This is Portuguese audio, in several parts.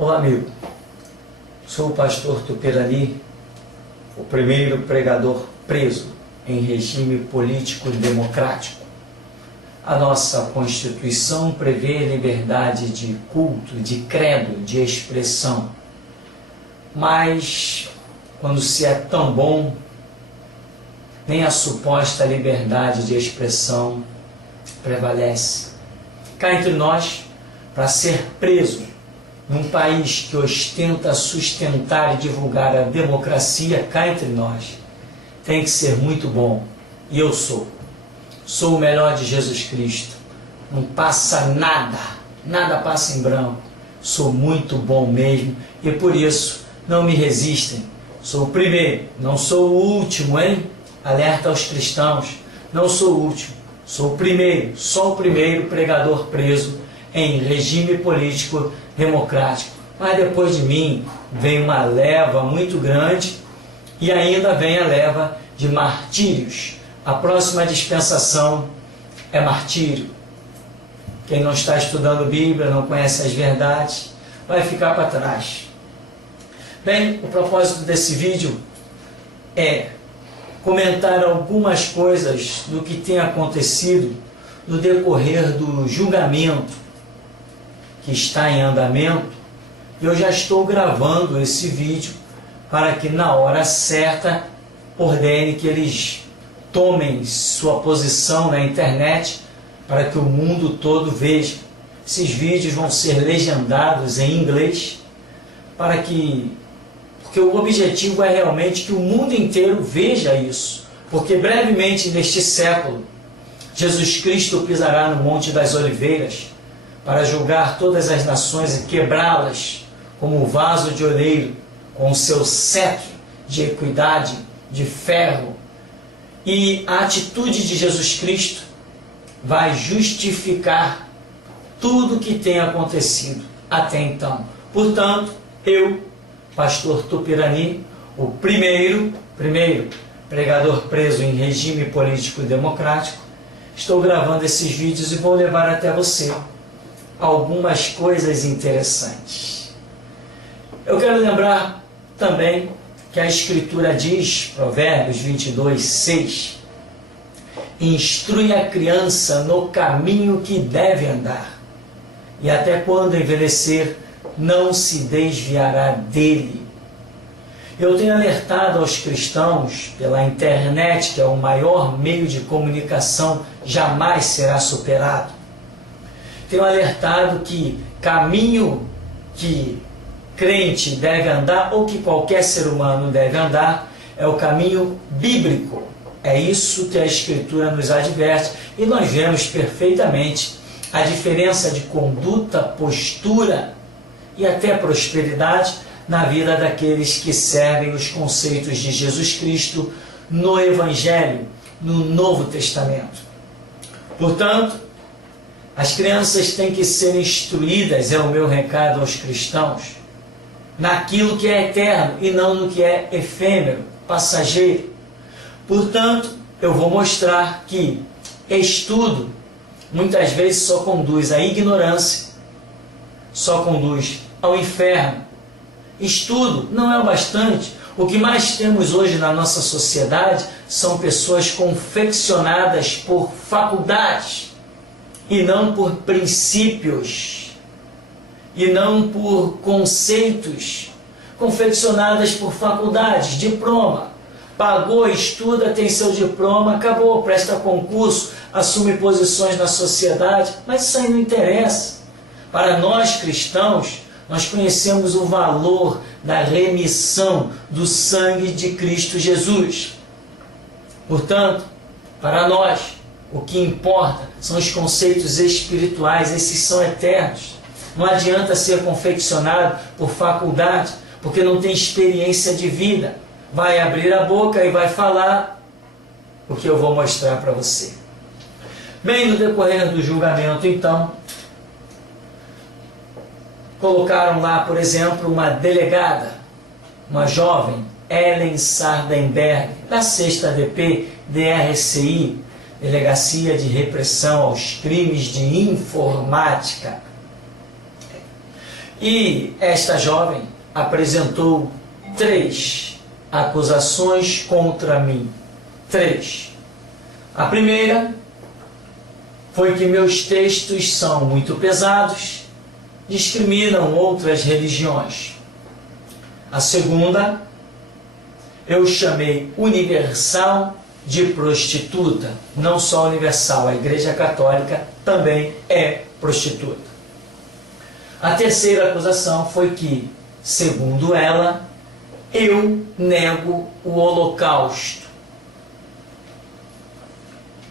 Olá, amigo. Sou o pastor Tupirani, o primeiro pregador preso em regime político democrático. A nossa Constituição prevê liberdade de culto, de credo, de expressão. Mas, quando se é tão bom, nem a suposta liberdade de expressão prevalece. Cá entre nós, para ser preso num país que ostenta sustentar e divulgar a democracia, cá entre nós, tem que ser muito bom. E eu sou. Sou o melhor de Jesus Cristo. Não passa nada, nada passa em branco. Sou muito bom mesmo e por isso não me resistem. Sou o primeiro, não sou o último, hein? Alerta aos cristãos. Não sou o último, sou o primeiro, só o primeiro pregador preso em regime político democrático. Mas depois de mim vem uma leva muito grande e ainda vem a leva de martírios. A próxima dispensação é martírio. Quem não está estudando Bíblia, não conhece as verdades, vai ficar para trás. Bem, o propósito desse vídeo é comentar algumas coisas do que tem acontecido no decorrer do julgamento que está em andamento. Eu já estou gravando esse vídeo para que na hora certa ordene que eles tomem sua posição na internet para que o mundo todo veja. Esses vídeos vão ser legendados em inglês porque o objetivo é realmente que o mundo inteiro veja isso. Porque brevemente neste século, Jesus Cristo pisará no Monte das Oliveiras para julgar todas as nações e quebrá-las como vaso de oleiro, com o seu cetro de equidade, de ferro. E a atitude de Jesus Cristo vai justificar tudo o que tem acontecido até então. Portanto, eu, pastor Tupirani, o primeiro pregador preso em regime político democrático, estou gravando esses vídeos e vou levar até você algumas coisas interessantes. Eu quero lembrar também que a Escritura diz, Provérbios 22, 6, instrui a criança no caminho que deve andar, e até quando envelhecer, não se desviará dele. Eu tenho alertado aos cristãos pela internet, que é o maior meio de comunicação, jamais será superado. Tenho alertado que caminho que crente deve andar, ou que qualquer ser humano deve andar, é o caminho bíblico. É isso que a Escritura nos adverte, e nós vemos perfeitamente a diferença de conduta, postura e até prosperidade na vida daqueles que servem os conceitos de Jesus Cristo no Evangelho, no Novo Testamento. Portanto, as crianças têm que ser instruídas, é o meu recado aos cristãos, naquilo que é eterno e não no que é efêmero, passageiro. Portanto, eu vou mostrar que estudo muitas vezes só conduz à ignorância, só conduz ao inferno. Estudo não é o bastante. O que mais temos hoje na nossa sociedade são pessoas confeccionadas por faculdades e não por princípios, e não por conceitos, confeccionadas por faculdades, diploma. Pagou, estuda, tem seu diploma, acabou, presta concurso, assume posições na sociedade, mas isso aí não interessa. Para nós cristãos, nós conhecemos o valor da remissão do sangue de Cristo Jesus. Portanto, para nós, o que importa são os conceitos espirituais, esses são eternos. Não adianta ser confeccionado por faculdade, porque não tem experiência de vida. Vai abrir a boca e vai falar o que eu vou mostrar para você. Bem, no decorrer do julgamento, então, colocaram lá, por exemplo, uma delegada, uma jovem, Ellen Sardenberg, da 6ª DP, DRCI, Delegacia de Repressão aos Crimes de Informática. E esta jovem apresentou 3 acusações contra mim. 3. A primeira foi que meus textos são muito pesados, discriminam outras religiões. A segunda, eu chamei universal de prostituta. Não só universal, a Igreja Católica também é prostituta. A terceira acusação foi que, segundo ela, eu nego o Holocausto.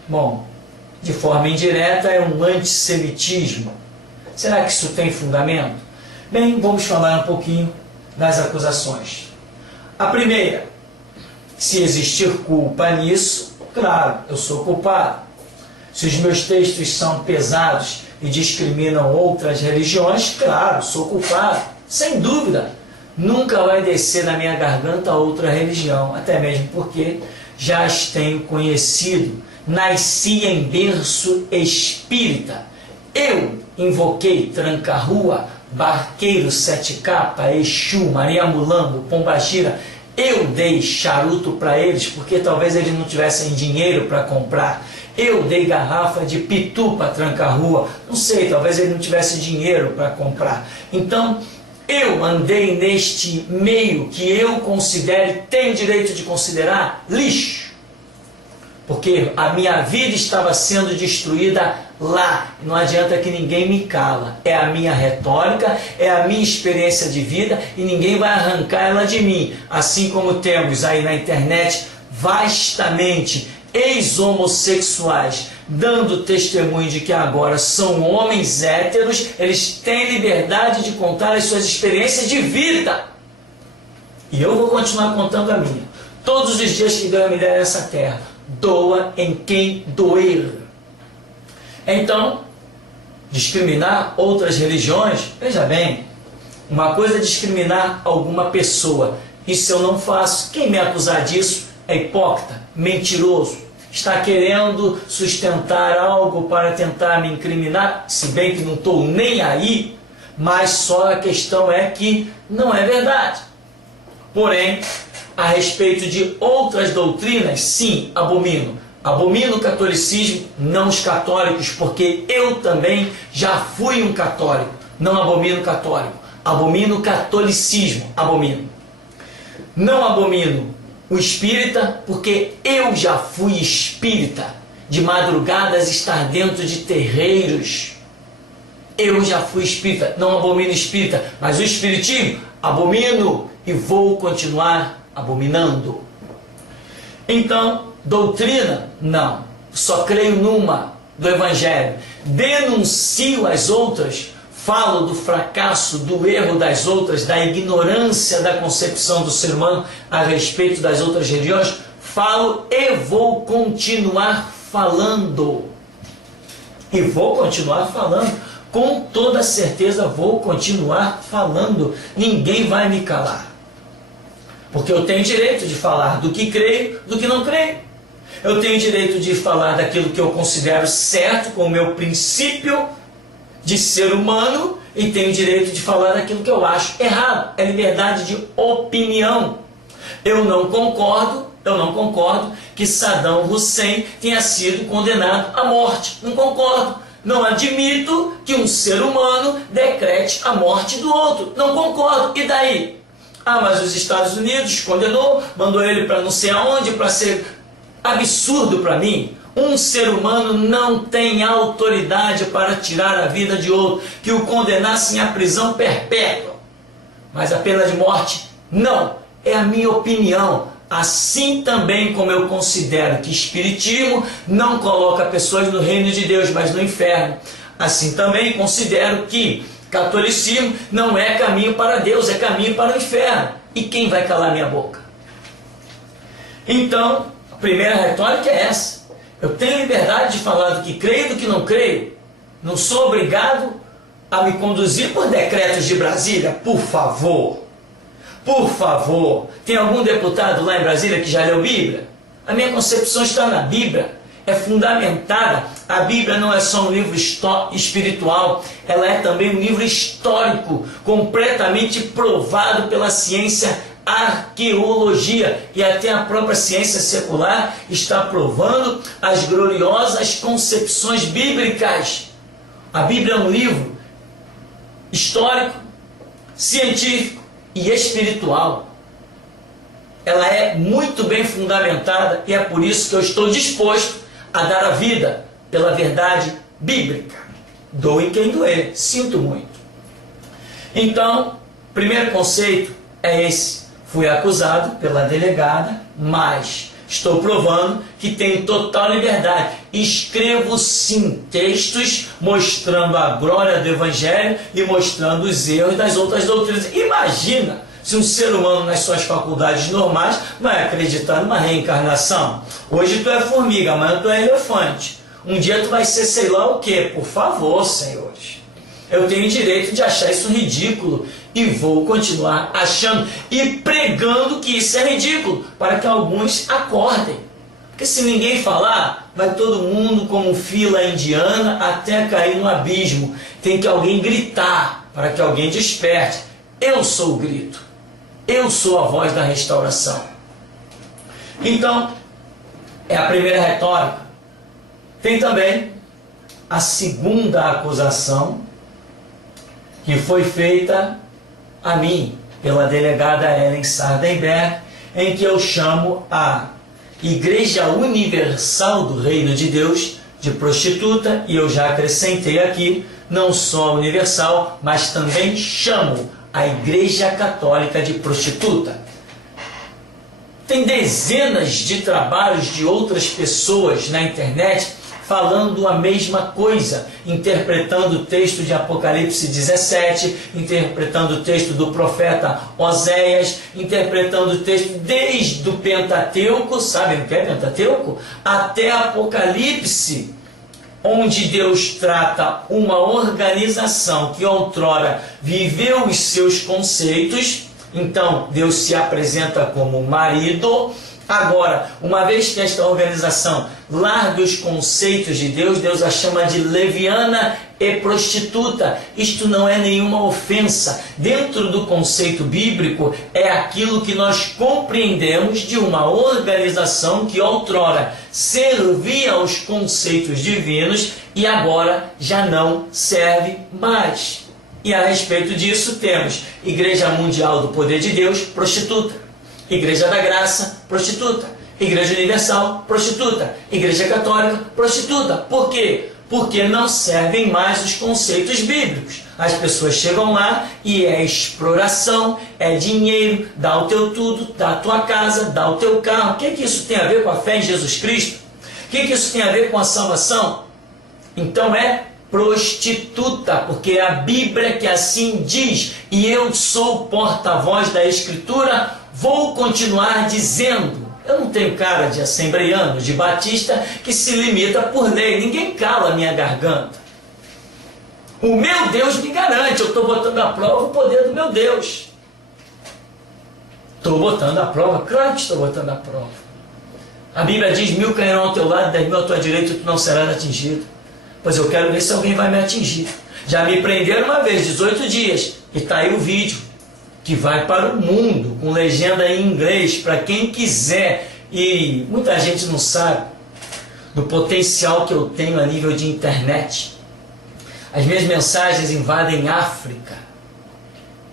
Bom, de forma indireta é um antissemitismo. Será que isso tem fundamento? Bem, vamos falar um pouquinho das acusações. A primeira, se existir culpa nisso, claro, eu sou culpado. Se os meus textos são pesados e discriminam outras religiões, claro, sou culpado. Sem dúvida, nunca vai descer na minha garganta outra religião, até mesmo porque já as tenho conhecido. Nasci em berço espírita. Eu invoquei Tranca-Rua, Barqueiro, Sete Capa, Exu, Maria Mulambo, Pombagira. Eu dei charuto para eles porque talvez eles não tivessem dinheiro para comprar. Eu dei garrafa de pitu para Tranca-Rua. Não sei, talvez eles não tivessem dinheiro para comprar. Então, eu andei neste meio que eu considero, tenho direito de considerar, lixo. Porque a minha vida estava sendo destruída lá. Não adianta que ninguém me cala. É a minha retórica, é a minha experiência de vida e ninguém vai arrancar ela de mim. Assim como temos aí na internet vastamente ex-homossexuais dando testemunho de que agora são homens héteros, eles têm liberdade de contar as suas experiências de vida. E eu vou continuar contando a minha. Todos os dias que Deus me der nessa terra, doa em quem doer. Então, discriminar outras religiões, veja bem, uma coisa é discriminar alguma pessoa. Isso eu não faço. Quem me acusar disso é hipócrita, mentiroso, está querendo sustentar algo para tentar me incriminar, se bem que não estou nem aí, mas só a questão é que não é verdade. Porém, a respeito de outras doutrinas, sim, abomino. Abomino o catolicismo, não os católicos, porque eu também já fui um católico. Não abomino o católico, abomino o catolicismo, abomino. Não abomino o espírita, porque eu já fui espírita. De madrugadas estar dentro de terreiros. Eu já fui espírita, não abomino espírita, mas o espiritismo, abomino e vou continuar abominando. Então, doutrina, não. Só creio numa do Evangelho. Denuncio as outras, falo do fracasso, do erro das outras, da ignorância da concepção do ser humano a respeito das outras religiões. Falo e vou continuar falando. E vou continuar falando. Com toda certeza vou continuar falando. Ninguém vai me calar. Porque eu tenho direito de falar do que creio, do que não creio. Eu tenho direito de falar daquilo que eu considero certo, com o meu princípio de ser humano, e tenho direito de falar daquilo que eu acho errado. É liberdade de opinião. Eu não concordo que Saddam Hussein tenha sido condenado à morte. Não concordo. Não admito que um ser humano decrete a morte do outro. Não concordo. E daí? Ah, mas os Estados Unidos condenou, mandou ele para não sei aonde, para ser absurdo para mim. Um ser humano não tem autoridade para tirar a vida de outro, que o condenassem à prisão perpétua. Mas a pena de morte, não. É a minha opinião. Assim também como eu considero que espiritismo não coloca pessoas no reino de Deus, mas no inferno. Assim também considero que catolicismo não é caminho para Deus, é caminho para o inferno. E quem vai calar minha boca? Então, a primeira retórica é essa. Eu tenho liberdade de falar do que creio e do que não creio. Não sou obrigado a me conduzir por decretos de Brasília, por favor. Por favor. Tem algum deputado lá em Brasília que já leu Bíblia? A minha concepção está na Bíblia. é fundamentada. A Bíblia não é só um livro espiritual, ela é também um livro histórico, completamente provado pela ciência arqueologia, e até a própria ciência secular está provando as gloriosas concepções bíblicas. A Bíblia é um livro histórico, científico e espiritual. Ela é muito bem fundamentada e é por isso que eu estou disposto a dar a vida pela verdade bíblica. Doe quem doer, sinto muito. Então, primeiro conceito é esse. Fui acusado pela delegada, mas estou provando que tenho total liberdade. Escrevo sim textos mostrando a glória do Evangelho e mostrando os erros das outras doutrinas. Imagina se um ser humano nas suas faculdades normais vai acreditar numa reencarnação. Hoje tu é formiga, amanhã tu é elefante. Um dia tu vai ser sei lá o quê. Por favor, senhores. Eu tenho direito de achar isso ridículo e vou continuar achando e pregando que isso é ridículo para que alguns acordem. Porque se ninguém falar, vai todo mundo como fila indiana até cair no abismo. Tem que alguém gritar para que alguém desperte. Eu sou o grito. Eu sou a voz da restauração. Então, é a primeira retórica. Tem também a segunda acusação, que foi feita a mim pela delegada Ellen Sardenberg, em que eu chamo a Igreja Universal do Reino de Deus de prostituta, e eu já acrescentei aqui, não só a universal, mas também chamo a Igreja Católica de prostituta. Tem dezenas de trabalhos de outras pessoas na internet falando a mesma coisa, interpretando o texto de Apocalipse 17, interpretando o texto do profeta Oséias, interpretando o texto desde o Pentateuco, sabem o que é Pentateuco? Até Apocalipse, onde Deus trata uma organização que outrora viveu os seus conceitos. Então Deus se apresenta como marido. Agora, uma vez que esta organização larga os conceitos de Deus, Deus a chama de leviana e prostituta. Isto não é nenhuma ofensa. Dentro do conceito bíblico, é aquilo que nós compreendemos de uma organização que outrora servia aos conceitos divinos e agora já não serve mais. E a respeito disso temos Igreja Mundial do Poder de Deus, prostituta. Igreja da Graça, prostituta. Igreja Universal, prostituta. Igreja Católica, prostituta. Por quê? Porque não servem mais os conceitos bíblicos. As pessoas chegam lá e é exploração, é dinheiro, dá o teu tudo, dá a tua casa, dá o teu carro. O que isso tem a ver com a fé em Jesus Cristo? O que isso tem a ver com a salvação? Então é prostituta, porque é a Bíblia que assim diz, e eu sou porta-voz da Escritura, vou continuar dizendo. Eu não tenho cara de assembleiano, de batista, que se limita por lei. Ninguém cala a minha garganta. O meu Deus me garante. Eu estou botando à prova o poder do meu Deus. Estou botando à prova? Claro que estou botando à prova. A Bíblia diz: 1000 cairão ao teu lado, 10.000 à tua direita, e tu não serás atingido. Pois eu quero ver se alguém vai me atingir. Já me prenderam uma vez, 18 dias, e está aí o vídeo, que vai para o mundo, com legenda em inglês, para quem quiser. E muita gente não sabe do potencial que eu tenho a nível de internet. As minhas mensagens invadem África,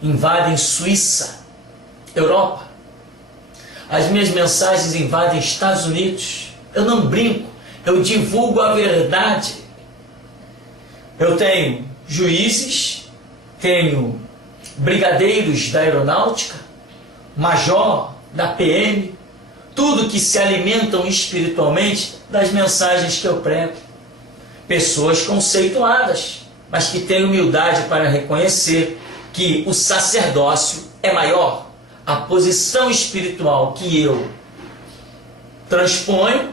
invadem Suíça, Europa. As minhas mensagens invadem Estados Unidos. Eu não brinco, eu divulgo a verdade. Eu tenho juízes, tenho brigadeiros da aeronáutica, major da PM, tudo que se alimentam espiritualmente das mensagens que eu prego. Pessoas conceituadas, mas que têm humildade para reconhecer que o sacerdócio é maior. A posição espiritual que eu transponho,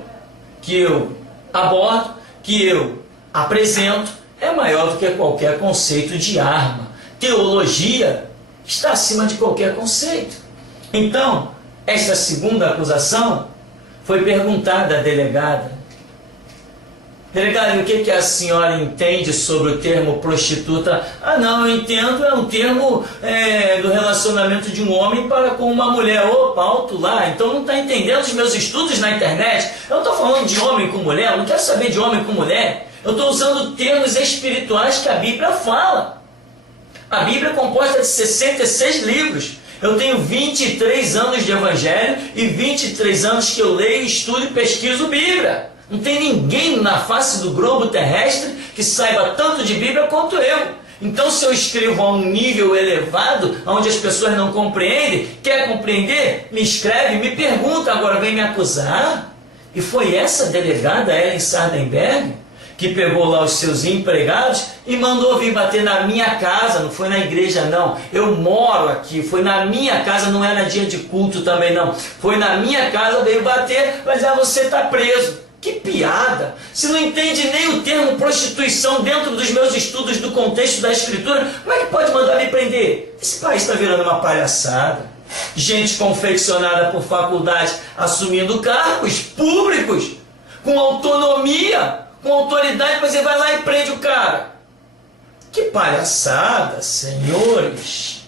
que eu abordo, que eu apresento, é maior do que qualquer conceito de arma. Teologia está acima de qualquer conceito. Então, esta segunda acusação foi perguntada à delegada Delegado, o que a senhora entende sobre o termo prostituta? Ah, não, eu entendo, é um termo do relacionamento de um homem para com uma mulher. Opa, alto lá, então não está entendendo os meus estudos na internet. Eu não estou falando de homem com mulher, eu não quero saber de homem com mulher. Eu estou usando termos espirituais que a Bíblia fala. A Bíblia é composta de 66 livros. Eu tenho 23 anos de evangelho e 23 anos que eu leio, estudo e pesquiso Bíblia. Não tem ninguém na face do globo terrestre que saiba tanto de Bíblia quanto eu. Então, se eu escrevo a um nível elevado, onde as pessoas não compreendem, quer compreender? Me escreve, me pergunta, agora vem me acusar. E foi essa delegada, Ellen Sardenberg, que pegou lá os seus empregados e mandou vir bater na minha casa. Não foi na igreja, não. Eu moro aqui, foi na minha casa, não era dia de culto também, não. Foi na minha casa, veio bater, mas você está preso. Que piada! Se não entende nem o termo prostituição dentro dos meus estudos do contexto da Escritura, como é que pode mandar me prender? Esse país está virando uma palhaçada. Gente confeccionada por faculdade assumindo cargos públicos, com autonomia, com autoridade, mas você vai lá e prende o cara. Que palhaçada, senhores!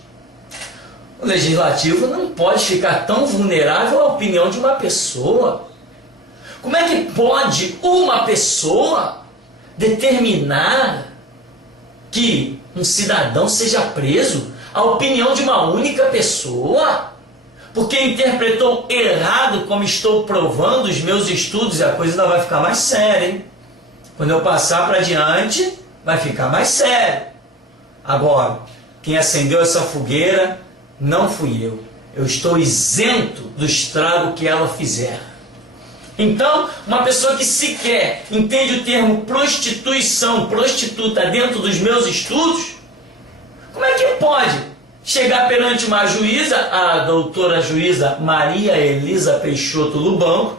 O legislativo não pode ficar tão vulnerável à opinião de uma pessoa. Como é que pode uma pessoa determinar que um cidadão seja preso à opinião de uma única pessoa? Porque interpretou errado, como estou provando os meus estudos, e a coisa ainda vai ficar mais séria, hein? Quando eu passar para diante, vai ficar mais sério. Agora, quem acendeu essa fogueira não fui eu. Eu estou isento do estrago que ela fizer. Então, uma pessoa que sequer entende o termo prostituição, prostituta dentro dos meus estudos, como é que pode chegar perante uma juíza, a doutora juíza Maria Elisa Peixoto Lubanco,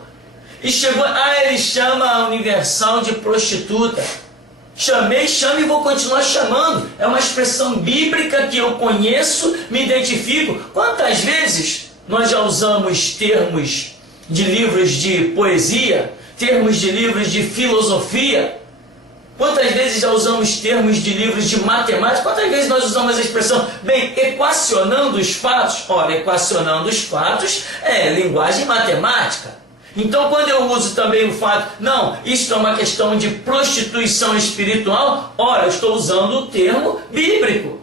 e chegou, ele chama a Universal de prostituta. Chamei, chamo e vou continuar chamando. É uma expressão bíblica que eu conheço, me identifico. Quantas vezes nós já usamos termos de livros de poesia, termos de livros de filosofia? Quantas vezes já usamos termos de livros de matemática? Quantas vezes nós usamos a expressão, equacionando os fatos? Ora, equacionando os fatos é linguagem matemática. Então, quando eu uso também o fato, não, isto é uma questão de prostituição espiritual, ora, eu estou usando o termo bíblico.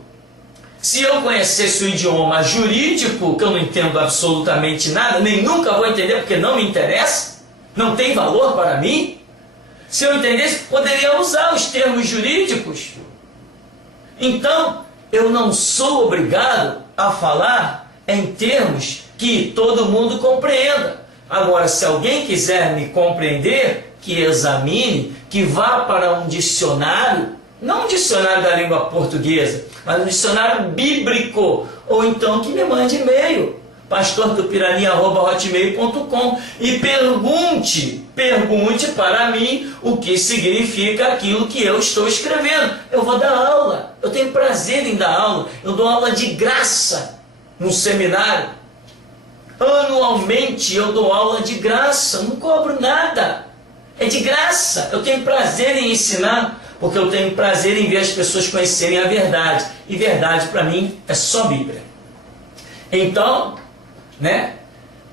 Se eu conhecesse o idioma jurídico, que eu não entendo absolutamente nada, nem nunca vou entender porque não me interessa, não tem valor para mim, se eu entendesse, poderia usar os termos jurídicos. Então, eu não sou obrigado a falar em termos que todo mundo compreenda. Agora, se alguém quiser me compreender, que examine, que vá para um dicionário, não um dicionário da língua portuguesa, mas um dicionário bíblico, ou então que me mande e-mail, pastordupirani@hotmail.com, e pergunte para mim o que significa aquilo que eu estou escrevendo. Eu vou dar aula, eu tenho prazer em dar aula, eu dou aula de graça num seminário. Anualmente eu dou aula de graça, não cobro nada, é de graça. Eu tenho prazer em ensinar, porque eu tenho prazer em ver as pessoas conhecerem a verdade, e verdade para mim é só Bíblia. Então,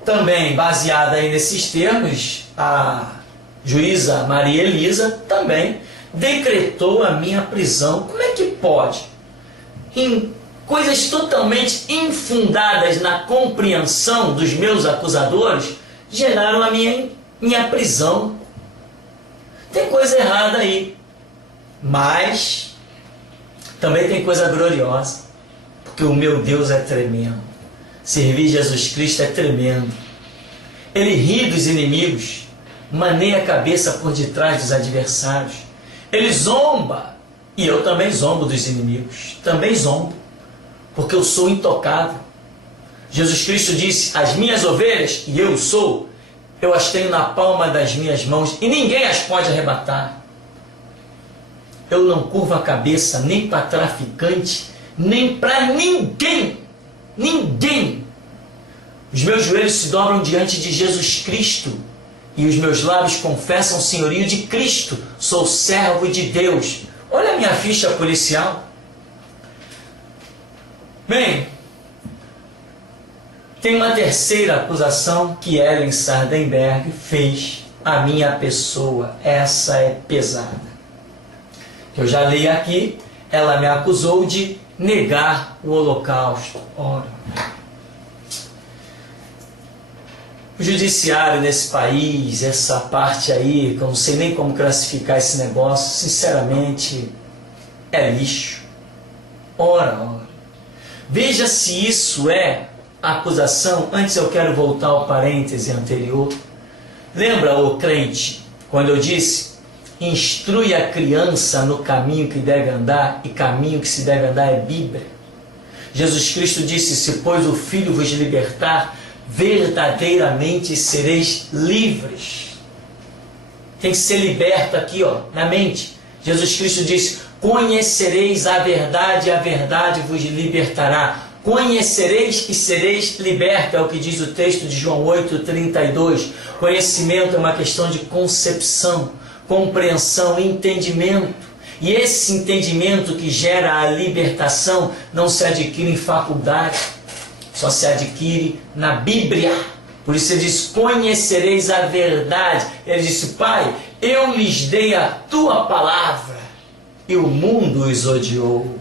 também baseada aí nesses termos, a juíza Maria Elisa também decretou a minha prisão. Como é que pode? Em coisas totalmente infundadas na compreensão dos meus acusadores, geraram a minha prisão. Tem coisa errada aí, mas também tem coisa gloriosa, porque o meu Deus é tremendo. Servir Jesus Cristo é tremendo. Ele ri dos inimigos, maneia a cabeça por detrás dos adversários. Ele zomba, e eu também zombo dos inimigos, também zombo, porque eu sou intocável. Jesus Cristo disse, as minhas ovelhas, e eu as tenho na palma das minhas mãos, e ninguém as pode arrebatar. Eu não curvo a cabeça nem para traficante, nem para ninguém. Ninguém. Os meus joelhos se dobram diante de Jesus Cristo, e os meus lábios confessam o senhorio de Cristo. Sou servo de Deus. Olha a minha ficha policial. Bem, tem uma terceira acusação que Ellen Sardenberg fez à minha pessoa. Essa é pesada. Eu já li aqui, ela me acusou de negar o Holocausto. Ora, o judiciário nesse país, essa parte aí, que eu não sei nem como classificar esse negócio, sinceramente, é lixo. Ora. Veja se isso é acusação. Antes eu quero voltar ao parêntese anterior. Lembra, ô crente, quando eu disse: instrui a criança no caminho que deve andar, e caminho que se deve andar é Bíblia. Jesus Cristo disse: se pois o Filho vos libertar, verdadeiramente sereis livres. Tem que ser liberto aqui, ó, na mente. Jesus Cristo disse: conhecereis a verdade vos libertará. Conhecereis e sereis libertos, é o que diz o texto de João 8,32. Conhecimento é uma questão de concepção, compreensão, entendimento. E esse entendimento que gera a libertação não se adquire em faculdade, só se adquire na Bíblia. Por isso ele diz: conhecereis a verdade. Ele disse: Pai, eu lhes dei a tua palavra e o mundo os odiou.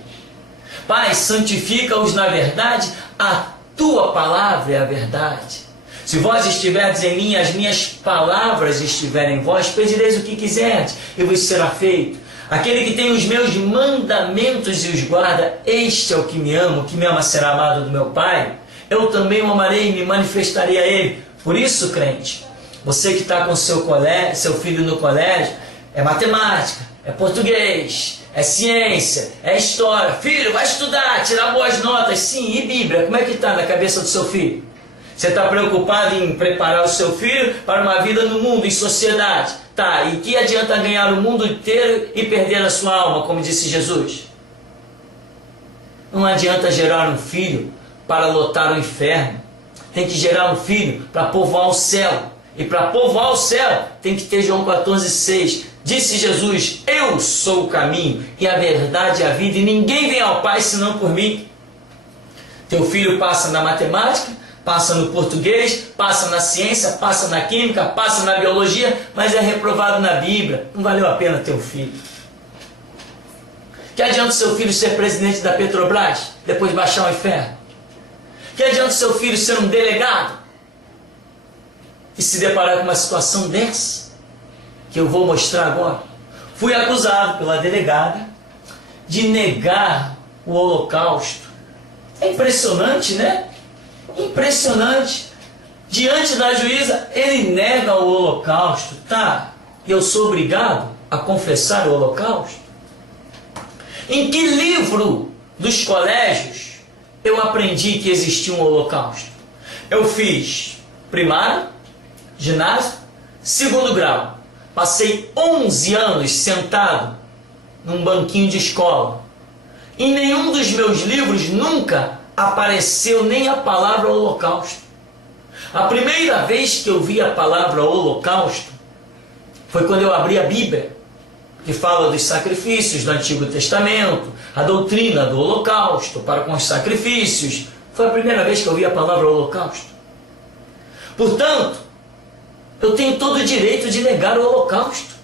Pai, santifica-os na verdade, a tua palavra é a verdade. Se vós estiverdes em mim, as minhas palavras estiverem em vós, pedireis o que quiserdes e vos será feito. Aquele que tem os meus mandamentos e os guarda, este é o que me ama será amado do meu Pai. Eu também o amarei e me manifestarei a ele. Por isso, crente, você que está com seu filho no colégio, é matemática, é português, é ciência, é história. Filho, vai estudar, tirar boas notas. Sim, e Bíblia? Como é que está na cabeça do seu filho? Você está preocupado em preparar o seu filho para uma vida no mundo, em sociedade. Tá, e que adianta ganhar o mundo inteiro e perder a sua alma, como disse Jesus? Não adianta gerar um filho para lotar o inferno. Tem que gerar um filho para povoar o céu. E para povoar o céu, tem que ter João 14,6. Disse Jesus: eu sou o caminho e a verdade e a vida, e ninguém vem ao Pai senão por mim. Teu filho passa na matemática, passa no português, passa na ciência, passa na química, passa na biologia, mas é reprovado na Bíblia. Não valeu a pena ter um filho. Que adianta o seu filho ser presidente da Petrobras, depois baixar o inferno? Que adianta o seu filho ser um delegado e se deparar com uma situação dessa, que eu vou mostrar agora? Fui acusado pela delegada de negar o Holocausto. É impressionante, né? Impressionante. Diante da juíza, ele nega o Holocausto. Tá, eu sou obrigado a confessar o Holocausto? Em que livro dos colégios eu aprendi que existia um Holocausto? Eu fiz primário, ginásio, segundo grau. Passei 11 anos sentado num banquinho de escola. Em nenhum dos meus livros nunca apareceu nem a palavra Holocausto. A primeira vez que eu vi a palavra Holocausto foi quando eu abri a Bíblia, que fala dos sacrifícios do Antigo Testamento, a doutrina do Holocausto para com os sacrifícios. Foi a primeira vez que eu vi a palavra Holocausto. Portanto, eu tenho todo o direito de negar o Holocausto.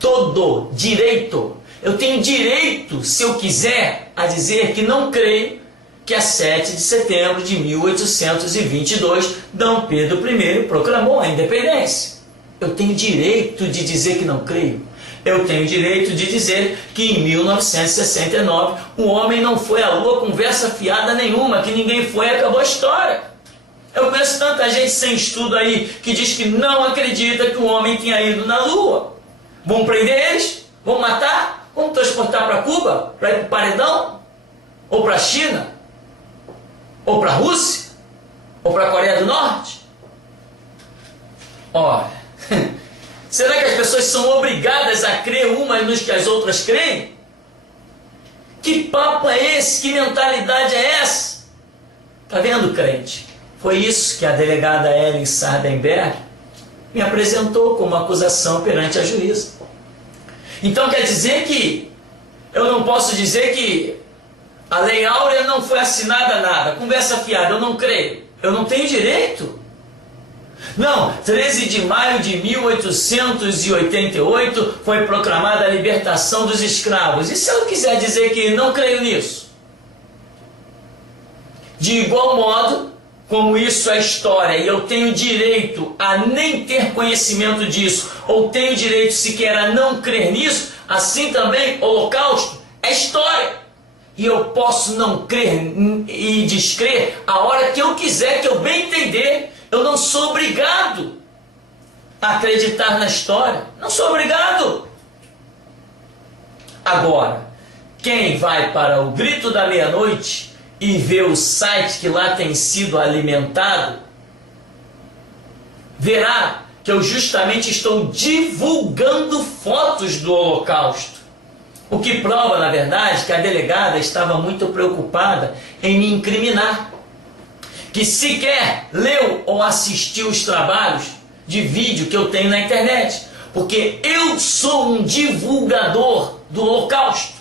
Todo direito. Eu tenho direito, se eu quiser, a dizer que não creio que a 7 de setembro de 1822, D. Pedro I proclamou a independência. Eu tenho direito de dizer que não creio. Eu tenho direito de dizer que em 1969 o homem não foi à Lua, conversa fiada nenhuma, que ninguém foi e acabou a história. Eu conheço tanta gente sem estudo aí que diz que não acredita que o homem tenha ido na Lua. Vão prender eles? Vão matar? Vão transportar para Cuba? Para ir para o paredão? Ou para a China? Ou para a Rússia? Ou para a Coreia do Norte? Ora, será que as pessoas são obrigadas a crer umas nos que as outras creem? Que papo é esse? Que mentalidade é essa? Está vendo, crente? Foi isso que a delegada Ellen Sardenberg me apresentou como acusação perante a juíza. Então quer dizer que eu não posso dizer que a Lei Áurea não foi assinada nada, conversa fiada, eu não creio, eu não tenho direito. Não, 13 de maio de 1888 foi proclamada a libertação dos escravos. E se eu quiser dizer que não creio nisso? De igual modo, como isso é história e eu tenho direito a nem ter conhecimento disso, ou tenho direito sequer a não crer nisso, assim também o Holocausto é história. E eu posso não crer e descrer a hora que eu quiser, que eu bem entender. Eu não sou obrigado a acreditar na história. Não sou obrigado. Agora, quem vai para o Grito da Meia-Noite e vê o site que lá tem sido alimentado, verá que eu justamente estou divulgando fotos do Holocausto. O que prova, na verdade, que a delegada estava muito preocupada em me incriminar, que sequer leu ou assistiu os trabalhos de vídeo que eu tenho na internet, porque eu sou um divulgador do Holocausto.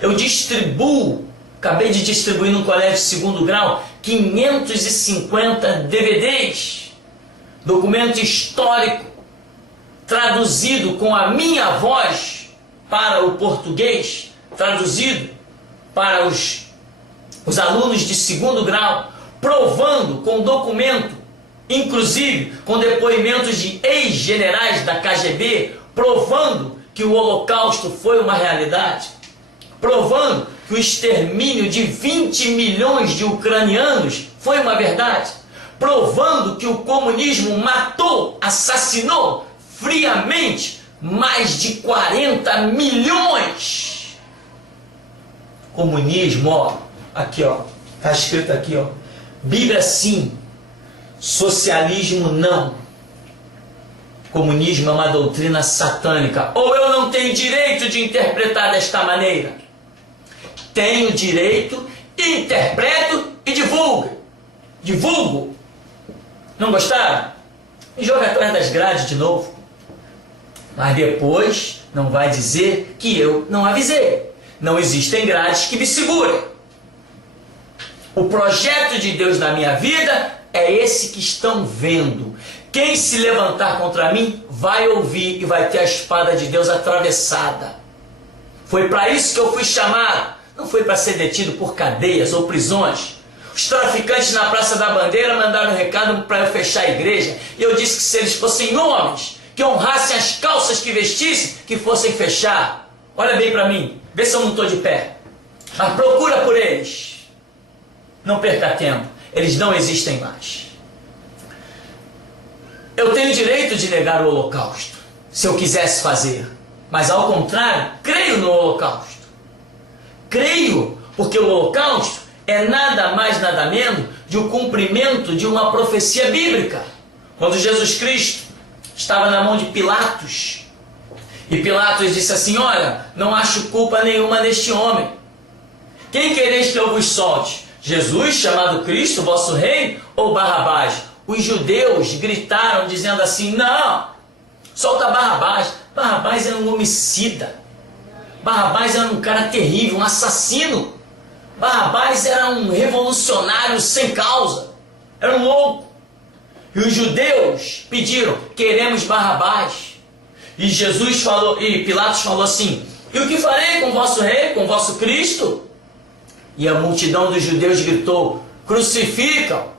Eu distribuo, acabei de distribuir no colégio de segundo grau, 550 DVDs, documento histórico, traduzido com a minha voz para o português, traduzido para os alunos de segundo grau, provando com documento, inclusive com depoimentos de ex-generais da KGB, provando que o Holocausto foi uma realidade, provando que o extermínio de 20 milhões de ucranianos foi uma verdade, provando que o comunismo matou, assassinou friamente mais de 40 milhões. Comunismo, ó, aqui ó, tá escrito aqui ó, Bíblia sim, socialismo não. Comunismo é uma doutrina satânica. Ou eu não tenho direito de interpretar desta maneira? Tenho direito, interpreto e divulgo. Divulgo. Não gostaram? Me joga atrás das grades de novo. Mas depois não vai dizer que eu não avisei. Não existem grades que me segurem. O projeto de Deus na minha vida é esse que estão vendo. Quem se levantar contra mim vai ouvir e vai ter a espada de Deus atravessada. Foi para isso que eu fui chamado. Não foi para ser detido por cadeias ou prisões. Os traficantes na Praça da Bandeira mandaram um recado para eu fechar a igreja. E eu disse que se eles fossem homens que honrassem as calças que vestissem, que fossem fechar. Olha bem para mim, vê se eu não estou de pé. Mas procura por eles. Não perca tempo, eles não existem mais. Eu tenho direito de negar o Holocausto, se eu quisesse fazer. Mas ao contrário, creio no Holocausto. Creio, porque o Holocausto é nada mais nada menos de um cumprimento de uma profecia bíblica. Quando Jesus Cristo estava na mão de Pilatos, e Pilatos disse assim: olha, não acho culpa nenhuma neste homem. Quem quereis que eu vos solte? Jesus, chamado Cristo, vosso rei, ou Barrabás? Os judeus gritaram dizendo assim: não, solta Barrabás. Barrabás era um homicida. Barrabás era um cara terrível, um assassino. Barrabás era um revolucionário sem causa. Era um louco. E os judeus pediram: queremos Barrabás. E Jesus falou, e Pilatos falou assim: e o que farei com o vosso rei, com o vosso Cristo? E a multidão dos judeus gritou: crucificam.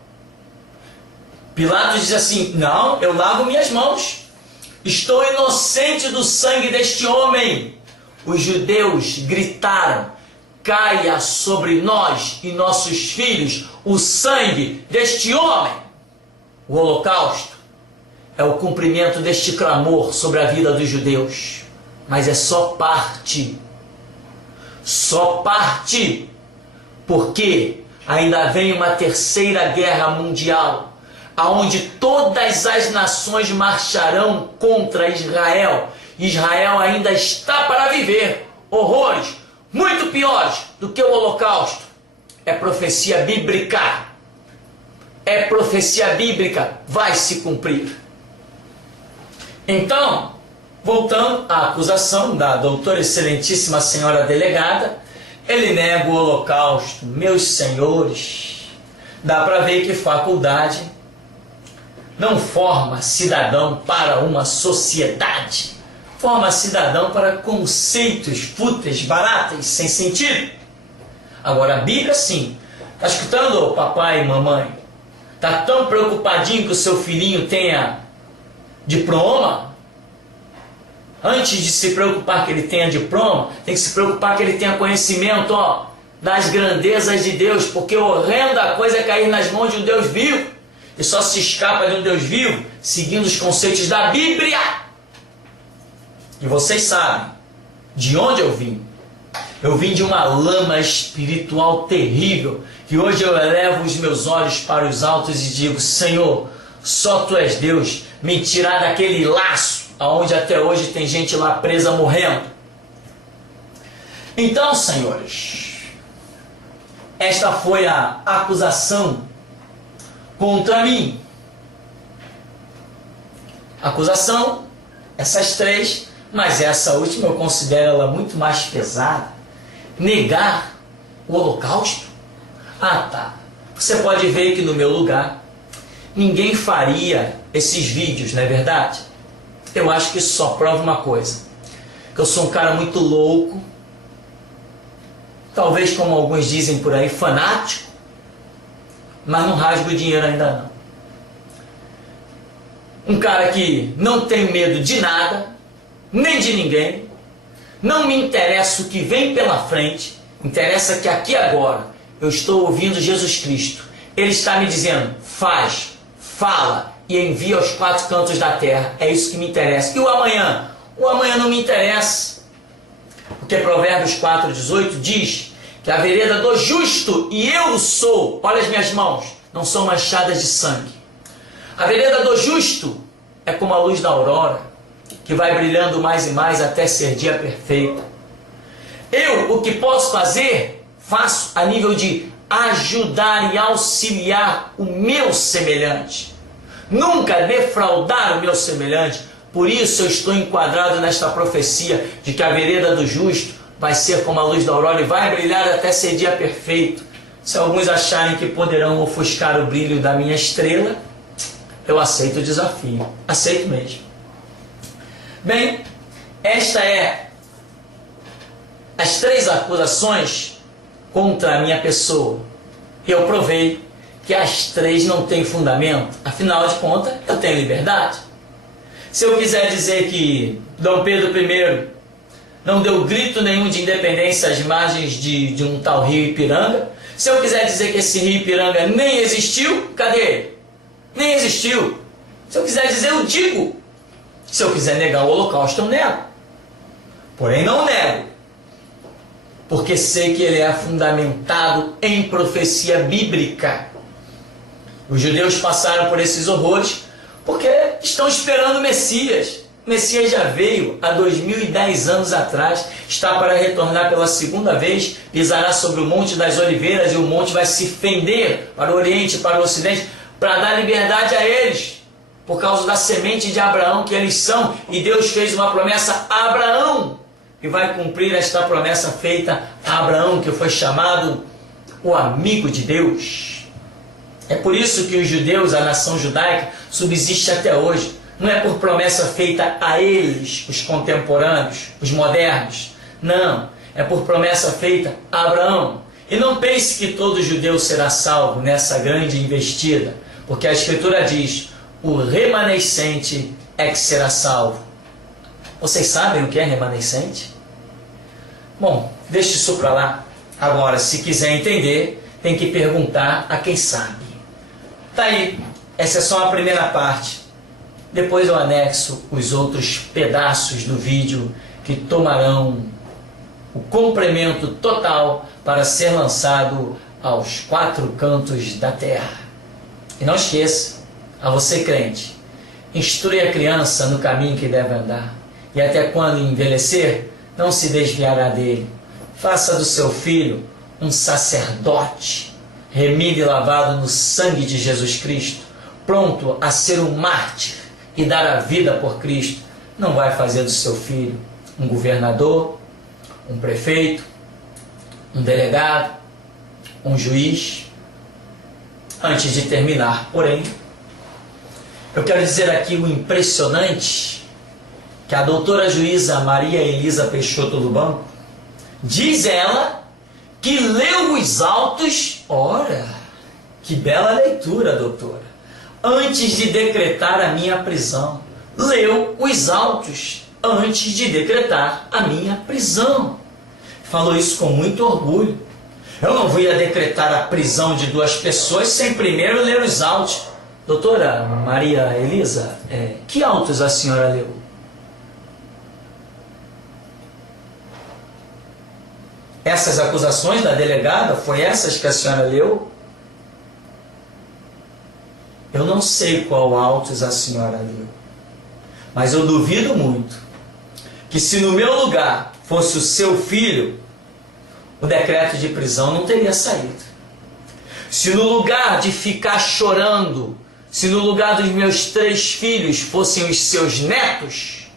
Pilatos diz assim: não, eu lavo minhas mãos. Estou inocente do sangue deste homem. Os judeus gritaram: caia sobre nós e nossos filhos o sangue deste homem. O Holocausto é o cumprimento deste clamor sobre a vida dos judeus. Mas é só parte. Só parte. Porque ainda vem uma terceira guerra mundial, aonde todas as nações marcharão contra Israel. Israel ainda está para viver horrores muito piores do que o Holocausto. É profecia bíblica. é profecia bíblica, vai se cumprir. Então, voltando à acusação da doutora excelentíssima senhora delegada, ele nega o holocausto. Meus senhores, dá para ver que faculdade não forma cidadão para uma sociedade, forma cidadão para conceitos fúteis, baratos, sem sentido. Agora a Bíblia sim. Está escutando, papai e mamãe? Está tão preocupadinho que o seu filhinho tenha diploma? Antes de se preocupar que ele tenha diploma, tem que se preocupar que ele tenha conhecimento das grandezas de Deus, porque horrenda coisa é cair nas mãos de um Deus vivo, e só se escapa de um Deus vivo seguindo os conceitos da Bíblia. E vocês sabem de onde eu vim. Eu vim de uma lama espiritual terrível, que hoje eu elevo os meus olhos para os altos e digo: Senhor, só Tu és Deus, me tirar daquele laço, aonde até hoje tem gente lá presa morrendo. Então, senhores, esta foi a acusação contra mim. Acusação, essas três, mas essa última eu considero ela muito mais pesada. Negar o holocausto? Ah, tá. Você pode ver que no meu lugar ninguém faria esses vídeos, não é verdade? Eu acho que isso só prova uma coisa: que eu sou um cara muito louco, talvez, como alguns dizem por aí, fanático, mas não rasgo o dinheiro ainda não. Um cara que não tem medo de nada, nem de ninguém, não me interessa o que vem pela frente, interessa que aqui agora eu estou ouvindo Jesus Cristo. Ele está me dizendo: faz, fala e envia aos quatro cantos da terra. É isso que me interessa. E o amanhã? O amanhã não me interessa. Porque Provérbios 4,18 diz que a vereda do justo, e eu sou, olha as minhas mãos, não são manchadas de sangue. A vereda do justo é como a luz da aurora, que vai brilhando mais e mais até ser dia perfeito. Eu, o que posso fazer, faço a nível de ajudar e auxiliar o meu semelhante. Nunca defraudar o meu semelhante. Por isso eu estou enquadrado nesta profecia de que a vereda do justo vai ser como a luz da aurora e vai brilhar até ser dia perfeito. Se alguns acharem que poderão ofuscar o brilho da minha estrela, eu aceito o desafio. Aceito mesmo. Bem, esta é as três acusações contra a minha pessoa. Eu provei que as três não têm fundamento. Afinal de contas, eu tenho liberdade. Se eu quiser dizer que Dom Pedro I não deu grito nenhum de independência às margens de um tal rio Ipiranga, se eu quiser dizer que esse rio Ipiranga nem existiu, cadê ele? Nem existiu. Se eu quiser dizer, eu digo. Se eu quiser negar o holocausto, eu nego. Porém, não nego, porque sei que ele é fundamentado em profecia bíblica. Os judeus passaram por esses horrores porque estão esperando o Messias. O Messias já veio há 2010 anos atrás, está para retornar pela segunda vez, pisará sobre o Monte das Oliveiras e o monte vai se fender para o Oriente e para o Ocidente, para dar liberdade a eles, por causa da semente de Abraão que eles são, e Deus fez uma promessa a Abraão, e vai cumprir esta promessa feita a Abraão, que foi chamado o amigo de Deus. É por isso que os judeus, a nação judaica, subsiste até hoje. Não é por promessa feita a eles, os contemporâneos, os modernos. Não, é por promessa feita a Abraão. E não pense que todo judeu será salvo nessa grande investida, porque a Escritura diz: o remanescente é que será salvo. Vocês sabem o que é remanescente? Bom, deixe isso para lá. Agora, se quiser entender, tem que perguntar a quem sabe. Tá aí, essa é só a primeira parte. Depois eu anexo os outros pedaços do vídeo que tomarão o complemento total para ser lançado aos quatro cantos da terra. E não esqueça, a você crente, instrui a criança no caminho que deve andar, e até quando envelhecer, não se desviará dele. Faça do seu filho um sacerdote, remido e lavado no sangue de Jesus Cristo, pronto a ser um mártir e dar a vida por Cristo, não vai fazer do seu filho um governador, um prefeito, um delegado, um juiz. Antes de terminar, porém, eu quero dizer aqui o impressionante que a doutora juíza Maria Elisa Peixoto do Banco diz ela que leu os autos, ora, que bela leitura, doutora, antes de decretar a minha prisão. Leu os autos antes de decretar a minha prisão. Falou isso com muito orgulho. Eu não vou decretar a prisão de duas pessoas sem primeiro ler os autos. Doutora Maria Elisa, que autos a senhora leu? Essas acusações da delegada, foi essas que a senhora leu? Eu não sei qual autos a senhora leu, mas eu duvido muito que se no meu lugar fosse o seu filho, o decreto de prisão não teria saído. Se no lugar de ficar chorando, se no lugar dos meus 3 filhos fossem os seus netos,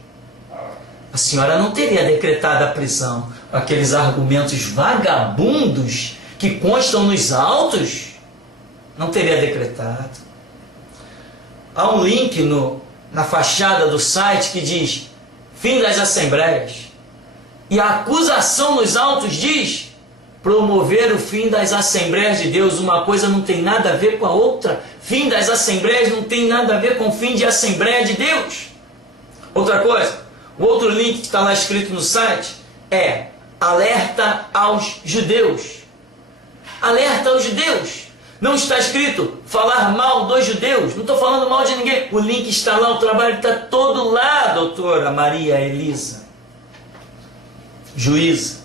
a senhora não teria decretado a prisão com aqueles argumentos vagabundos que constam nos autos, não teria decretado. Há um link na fachada do site que diz fim das assembleias. E a acusação nos autos diz promover o fim das Assembleias de Deus. Uma coisa não tem nada a ver com a outra. Fim das Assembleias não tem nada a ver com fim de Assembleia de Deus. Outra coisa, o outro link que está lá escrito no site é alerta aos judeus. Alerta aos judeus. Não está escrito falar mal dos judeus. Não estou falando mal de ninguém. O link está lá, o trabalho está todo lá, doutora Maria Elisa, juíza.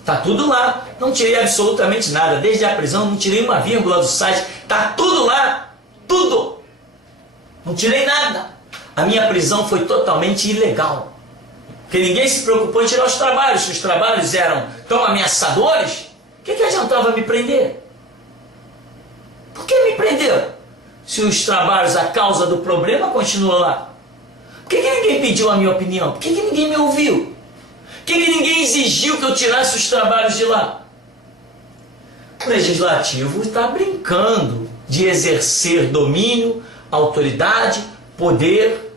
Está tudo lá. Não tirei absolutamente nada. Desde a prisão, não tirei uma vírgula do site. Está tudo lá. Tudo. Não tirei nada. A minha prisão foi totalmente ilegal. Porque ninguém se preocupou em tirar os trabalhos. Se os trabalhos eram tão ameaçadores, o que adiantava me prender? Por que me prendeu? Se os trabalhos, a causa do problema, continuou lá. Por que ninguém pediu a minha opinião? Por que ninguém me ouviu? Por que ninguém exigiu que eu tirasse os trabalhos de lá? O legislativo está brincando de exercer domínio, autoridade, poder.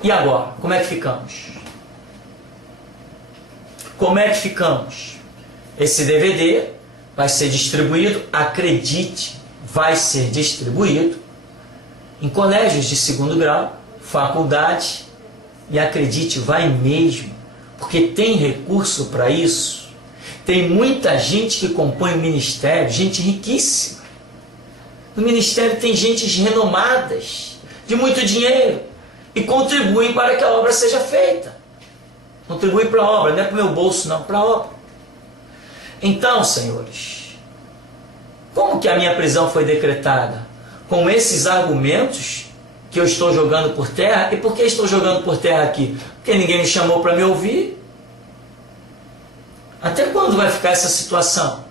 E agora? Como é que ficamos? Como é que ficamos? Esse DVD vai ser distribuído, acredite, vai ser distribuído em colégios de 2º grau, faculdade, e acredite, vai mesmo, porque tem recurso para isso. Tem muita gente que compõe o ministério, gente riquíssima. No ministério tem gentes renomadas, de muito dinheiro, e contribuem para que a obra seja feita. Contribuem para a obra, não é para o meu bolso não, para a obra. Então, senhores, como que a minha prisão foi decretada? Com esses argumentos que eu estou jogando por terra. E por que estou jogando por terra aqui? Porque ninguém me chamou para me ouvir. Até quando vai ficar essa situação?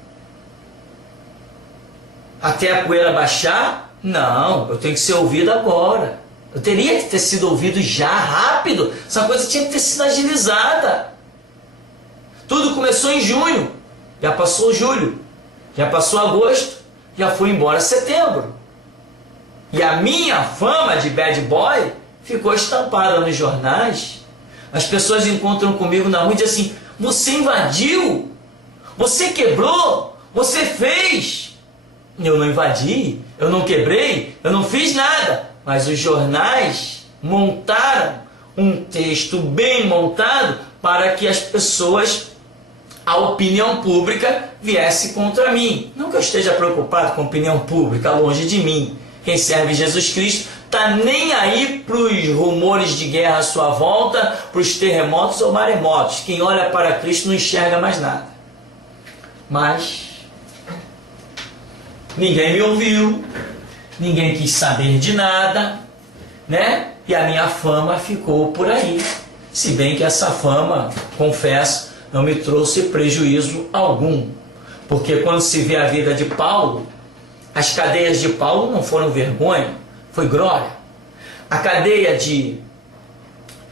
Até a poeira baixar? Não, eu tenho que ser ouvido agora. Eu teria que ter sido ouvido já, rápido. Essa coisa tinha que ter sido agilizada. Tudo começou em junho. Já passou julho. Já passou agosto. Já foi embora setembro. E a minha fama de bad boy ficou estampada nos jornais. As pessoas encontram comigo na rua e dizem assim: você invadiu, você quebrou, você fez. Eu não invadi, eu não quebrei, eu não fiz nada. Mas os jornais montaram um texto bem montado para que as pessoas, a opinião pública, viesse contra mim. Não que eu esteja preocupado com a opinião pública, longe de mim. Quem serve Jesus Cristo está nem aí para os rumores de guerra à sua volta, para os terremotos ou maremotos. Quem olha para Cristo não enxerga mais nada. Mas ninguém me ouviu, ninguém quis saber de nada, né? E a minha fama ficou por aí. Se bem que essa fama, confesso, não me trouxe prejuízo algum. Porque quando se vê a vida de Paulo, as cadeias de Paulo não foram vergonha, foi glória. A cadeia de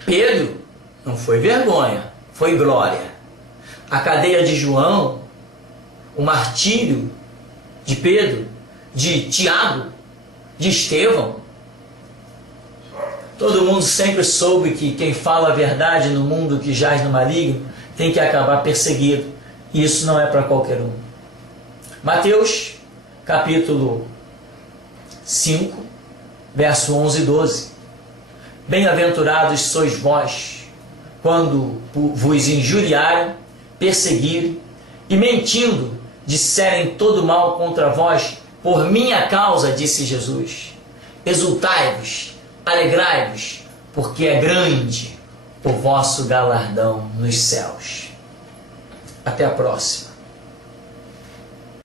Pedro não foi vergonha, foi glória. A cadeia de João, o martírio de Pedro, de Tiago, de Estevão. Todo mundo sempre soube que quem fala a verdade no mundo que jaz no maligno tem que acabar perseguido. E isso não é para qualquer um. Mateus, capítulo 5, verso 11 e 12. Bem-aventurados sois vós, quando vos injuriarem, perseguirem e mentindo disserem todo mal contra vós, por minha causa, disse Jesus. Exultai-vos, alegrai-vos, porque é grande o vosso galardão nos céus. Até a próxima.